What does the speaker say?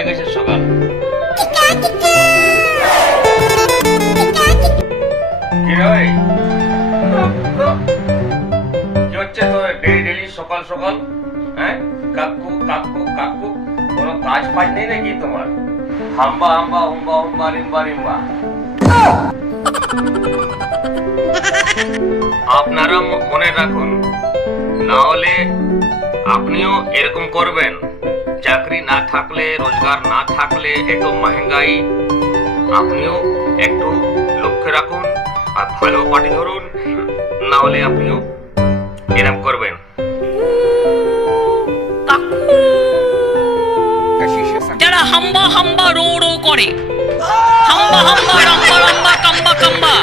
হয়ে গেছে সকাল। কি রে কি হচ্ছে তো ডেলি সকাল সকাল? হ্যাঁ, কাকু কাকু কাকু, কোনো কাজ ফাজ নেই নাকি তোমার? হাম্বা হাম্বা হুম্বা হুম্বা রিম্বা রিম্বা। আপনারা মনে রাখুন, না হলে আপনিও এরকম করবেন। চাকরি না থাকলে, রোজগার না থাকলে, এত মহঙ্গাই, আপনিও একটু লক্ষ্য রাখুন আর ভালো পাটি ধরুন, না হলে আপনিও এরকম করবেন। যারা হাম্বা হাম্বা রো রো করে, হাম্বা হাম্বা রাম্বা রাম্বা কাম্বা কাম্বা,